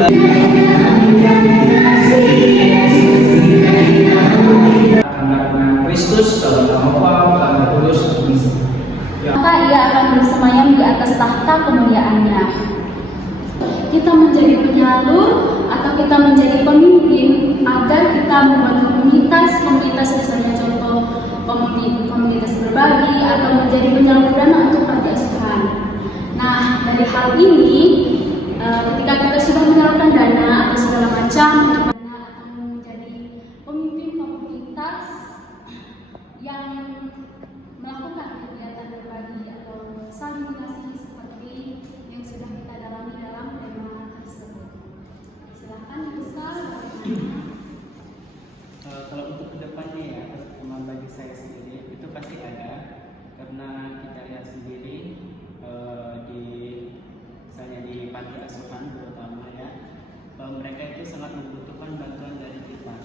Karena Kristus dalam nama Bapa dan Roh Kudus. Maka ia akan bersemayam di atas tahta kemuliaannya. Kita menjadi penyalur atau kita menjadi pemimpin agar kita membuat komunitas misalnya contoh komunitas berbagi atau menjadi penyalur dana untuk panti asuhan. Nah, dari hal ini ketika kita sudah menyalurkan dana atau segala macam untuk dana atau menjadi pemimpin komunitas yang melakukan kegiatan berbagi atau saling mengasihi seperti yang sudah kita dalami dalam tema tersebut. Silakan besar. Kalau untuk kedepannya ya, teman bagi saya sendiri itu pasti ada, karena kita lihat sendiri di misalnya di panti asuhan terutama ya, mereka itu sangat membutuhkan bantuan dari kita,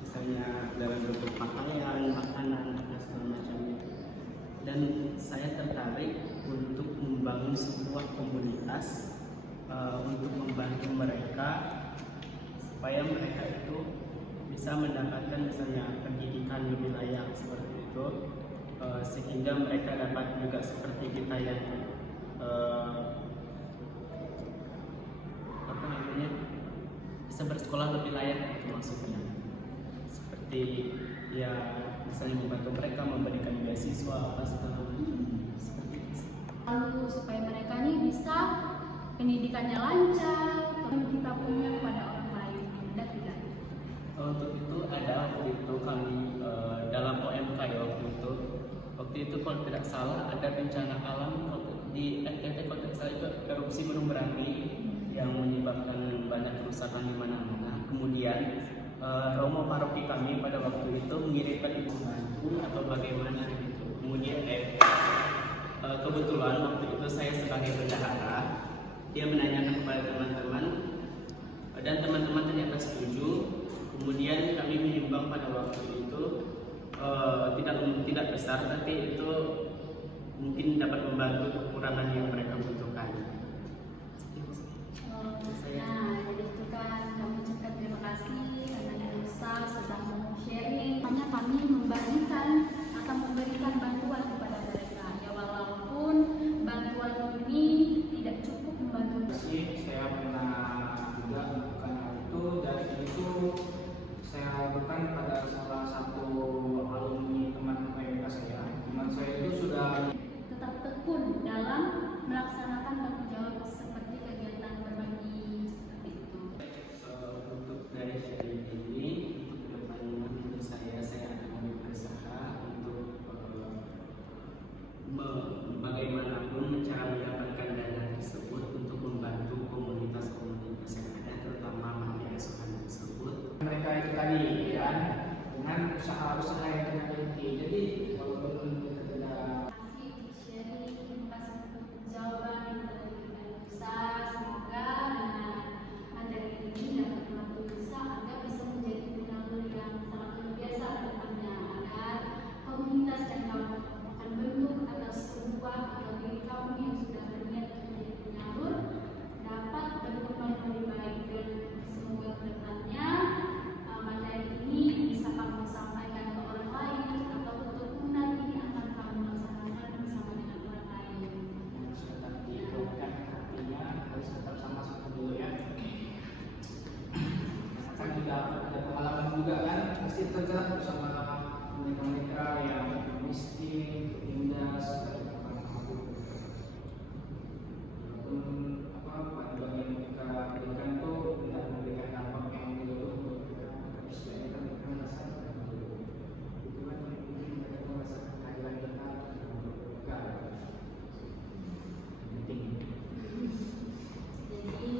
misalnya dalam bentuk pakaian, makanan dan segala macamnya. Dan saya tertarik untuk membangun sebuah komunitas untuk membantu mereka supaya mereka itu bisa mendapatkan misalnya pendidikan lebih layak seperti itu, sehingga mereka dapat juga seperti kita yang bisa bersekolah lebih layak, itu maksudnya. Seperti ya misalnya membantu mereka memberikan beasiswa apa segala macam seperti itu. Lalu supaya mereka ini bisa pendidikannya lancar, yang kita punya kepada orang lain, ada tidak? Untuk itu ada waktu itu kami dalam OMK ya waktu itu kalau tidak salah ada bencana alam di NTT kalau tidak salah itu erupsi gunung berapi yang menyebabkan banyak kerusakan di mana-mana. Kemudian Romo paroki kami pada waktu itu mengirimkan ibu bantu atau bagaimana gitu. Kemudian kebetulan waktu itu saya sebagai bendahara, dia menanyakan kepada teman-teman dan teman-teman ternyata setuju. Kemudian kami menyumbang pada waktu itu tidak besar, tapi itu mungkin dapat membantu kekurangan yang mereka butuhkan. Nah, jadi itu kan kami ucapkan terima kasih karena Nusa sudah mau sharing. Hanya kami membagikan akan memberikan bantuan kepada mereka. Ya walaupun bantuan ini tidak cukup membantu. Saya pernah juga melakukan hal itu, dan itu saya lakukan pada salah satu alumni teman PMK saya. Teman saya itu sudah Tetap tekun dalam melaksanakan tanggung jawab seperti kegiatan berbagi seperti itu. Untuk dari sharing ini, untuk kedepannya menurut saya akan berusaha untuk bagaimanapun cara mendapatkan dana tersebut untuk membantu komunitas-komunitas yang ada, terutama panti asuhan tersebut. mereka itu tadi ya, dengan usaha-usaha yang kita miliki. Jadi walaupun kita tidak Terima kasih sharing, terima kasih untuk jawaban yang telah diberikan Nusa. Semoga dengan materi ini dapat membantu Nusa agar bisa menjadi penyalur yang sangat luar biasa ke depannya, agar komunitas yang kamu akan bentuk atau sebuah atau diri kamu yang sudah berniat menjadi penyalur dapat berkembang lebih baik. Dan semoga ke depannya materi ini bisa kamu sampaikan ke orang lain atau keturunan ini akan kamu laksanakan bersama dengan orang lain. harus tetap dilakukan hatinya, harus tetap sama-sama dulu ya. Kan juga ada pengalaman juga kan, pasti tergerak bersama mereka-mereka yang miskin, tertindas, dan mampu. Walaupun bantuan yang mereka berikan itu tidak memberikan dampak yang menyeluruh buat mereka, tapi setidaknya kan mereka merasakan itu kan mungkin mereka merasakan kehadiran kita juga penting. Jadi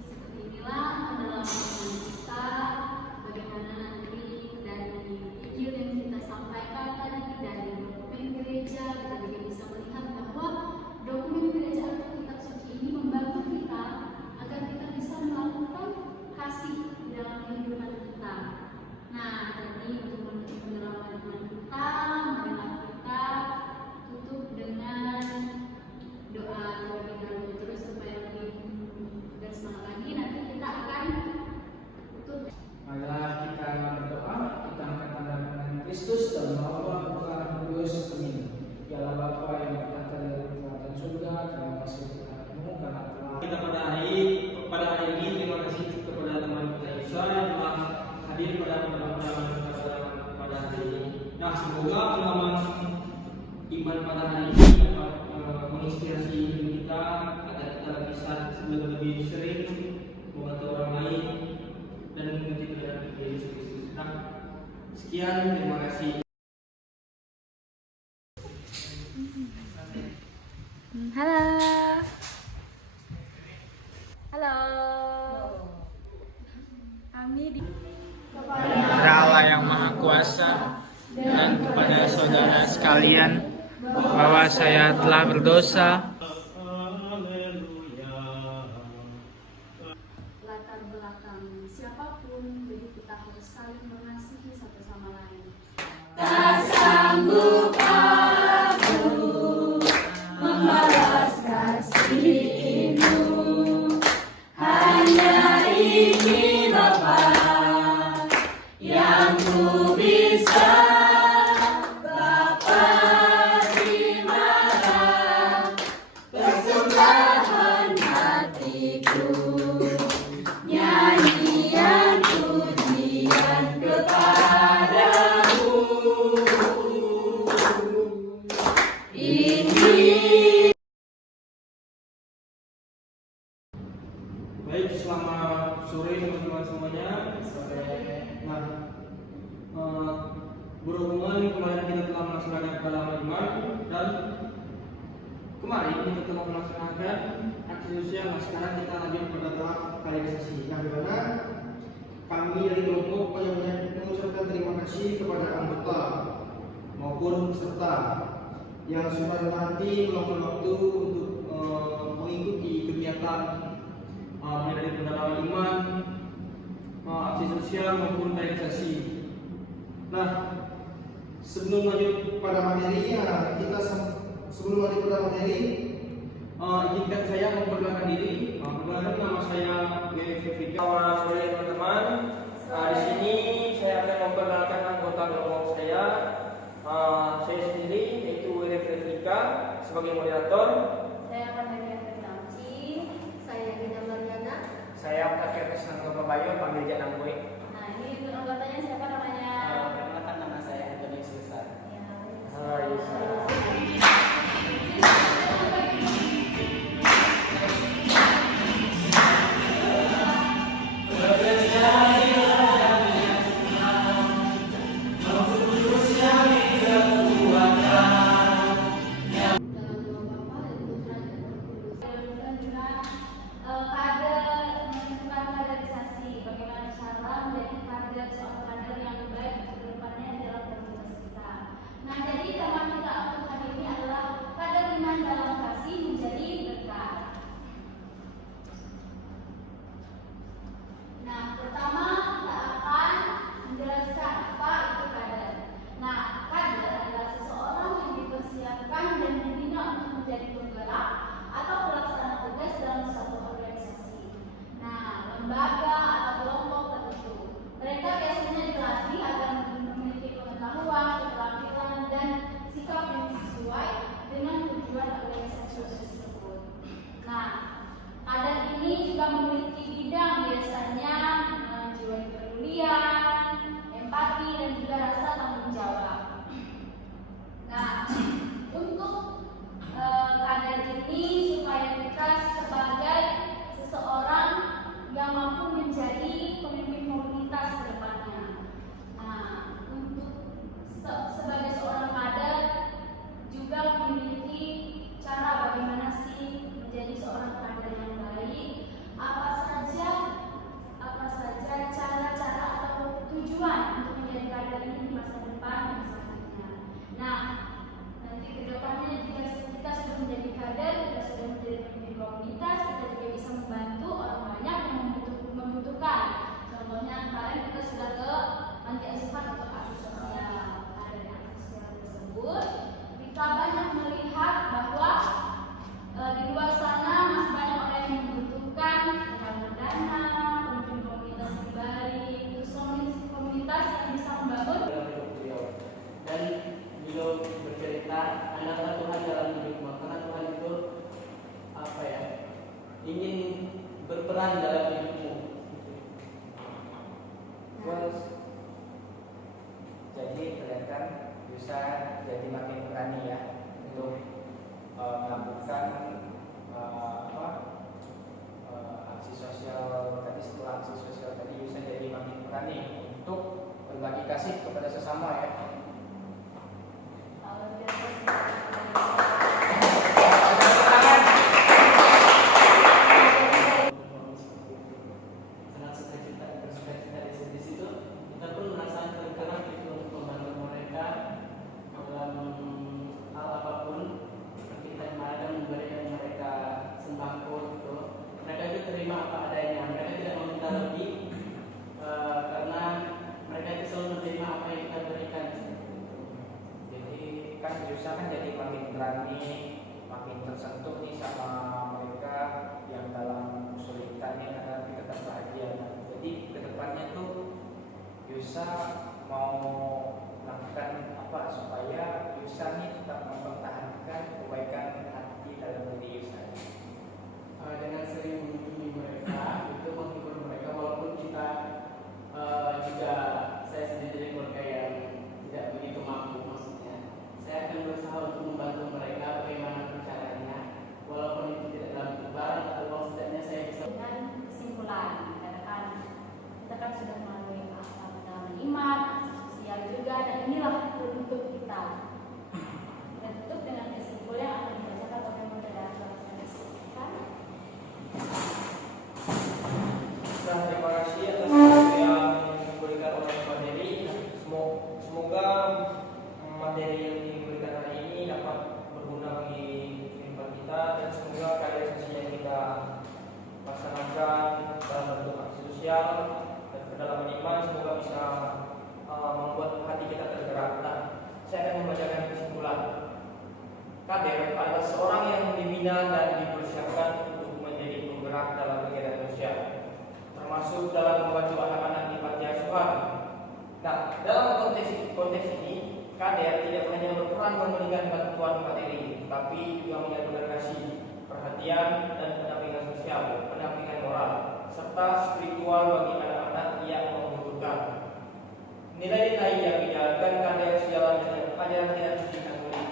seperti inilah pendalaman kita bagaimana nanti dari video yang kita sampaikan tadi dari dokumen gereja, kita juga bisa melihat bahwa dokumen gereja atau kitab suci ini membantu kita agar kita bisa melakukan kasih di dalam kehidupan kita. Nah, tadi untuk menutup pendalaman iman kita, marilah kita tutup dengan doa terlebih dahulu terus supaya lebih bersemangat lagi. Nanti kita Indonesia yang telah hadir pada pada hari ini. Nah, semoga pengalaman iman pada hari ini dapat menginspirasi hidup kita agar kita bisa lebih sering membantu orang lain dan mengikuti kebenaran Yesus Kristus. Nah, sekian, terima kasih. Halo. Halo. Kami di Kepada Allah yang Maha Kuasa dan kepada saudara sekalian bahwa saya telah berdosa. latar belakang siapapun, jadi kita harus saling mengasihi satu sama lain. Tak sanggup aku membalas kasih-Mu, hanya ini Bapa yang ku bisa. Bapa, terimalah persembahan hatiku, nyanyian pujian kepadamu. Ini Baik, selamat sore teman-teman semuanya. Nah, berhubungan kemarin kita telah melaksanakan pendalaman iman dan kemarin kita telah melaksanakan aksi sosial. Nah, sekarang kita lanjut pada tahap kaderisasi. Nah, di mana kami dari kelompok mengucapkan terima kasih kepada anggota maupun peserta yang sudah nanti meluangkan waktu untuk mengikuti kegiatan mulai dari pendalaman iman, aksi sosial maupun kaderisasi. Nah, sebelum lanjut pada materi, sebelum lanjut pada materi, izinkan saya memperkenalkan diri. Perkenalkan, nama saya Gary Fika. Selamat sore teman-teman. Di sini saya akan memperkenalkan anggota kelompok saya. Saya sendiri yaitu Gary Fika sebagai moderator. saya akan bagian Fernauci, saya Gina Mariana. Saya Octavia Krisna Bayo, panggil Janang Boy. Nah, ini untuk anggotanya siapa namanya? Perkenalkan, nama saya Anthony Susar. Ya, Hai, kader menentukan kaderisasi, bagaimana cara menjadi kader seorang kader yang kasih kepada sesama ya. Sangat sukacita di situ. Kita pun merasa tergerak itu untuk membantu mereka dalam hal apapun. Kita kadang memberikan mereka sembako gitu. Mereka itu terima apa adanya. Mereka tidak meminta lebih karena mereka itu selalu menerima apa yang kita berikan. Jadi kan Yusa kan jadi makin berani, makin tersentuh nih sama mereka yang dalam kesulitannya karena tapi tetap bahagia. Jadi kedepannya tuh Yusa mau lakukan apa supaya Yusa nih tetap mempertahankan kebaikan hati dalam diri Yusa. Dengan sering mengunjungi mereka itu menghibur mereka walaupun kita juga saya sendiri dari keluarga yang tidak begitu mampu maksudnya saya akan berusaha untuk membantu mereka bagaimana caranya walaupun itu tidak dalam barang atau setidaknya saya bisa Dengan kesimpulan, katakan kita kan sudah melalui pendalaman iman, sosial juga, dan inilah untuk kita. Kita tutup dengan kesimpulan yang akan dibacakan oleh moderator kan? Nah, terima kasih atas waktu yang diberikan oleh materi. Semoga materi yang diberikan hari ini dapat berguna bagi kehidupan kita dan semoga karya sosial yang kita laksanakan dalam bentuk aksi sosial dan pendalaman iman semoga bisa membuat hati kita tergerak. Nah, saya akan membacakan kesimpulan. Kader adalah seorang yang dibina dan dipersiapkan untuk menjadi penggerak dalam kegiatan sosial, termasuk dalam membantu anak-anak di panti asuhan. Nah, dalam konteks ini, kader tidak hanya berperan memberikan bantuan materi, tapi juga menyalurkan kasih, perhatian, dan pendampingan sosial, pendampingan moral, serta spiritual bagi anak-anak yang membutuhkan. Nilai-nilai yang dijalankan kader sejalan dengan ajaran tidak suci Katolik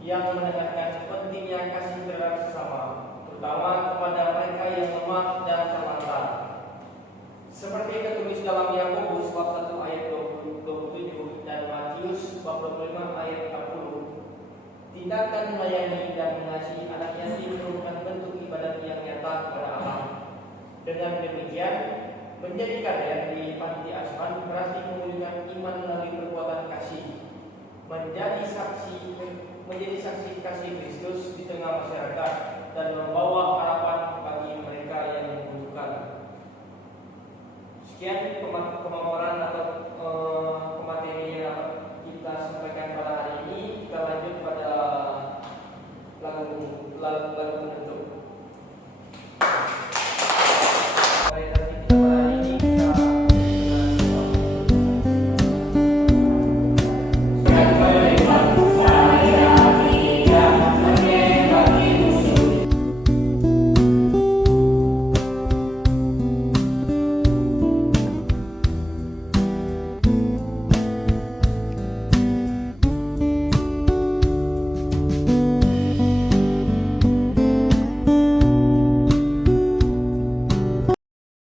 yang menekankan pentingnya kasih terhadap sesama, terutama kepada mereka yang lemah dan terlantar. Seperti tertulis dalam Yakobus bab 1 ayat 27 dan Matius bab 25 ayat 40. Tindakan melayani dan mengasihi anak yatim merupakan bentuk ibadat yang nyata kepada Allah. Dengan demikian, menjadi kader di panti asuhan berarti mewujudkan iman melalui perbuatan kasih, menjadi saksi kasih Kristus di tengah masyarakat dan membawa harapan bagi mereka yang membutuhkan. Sekian pemaparan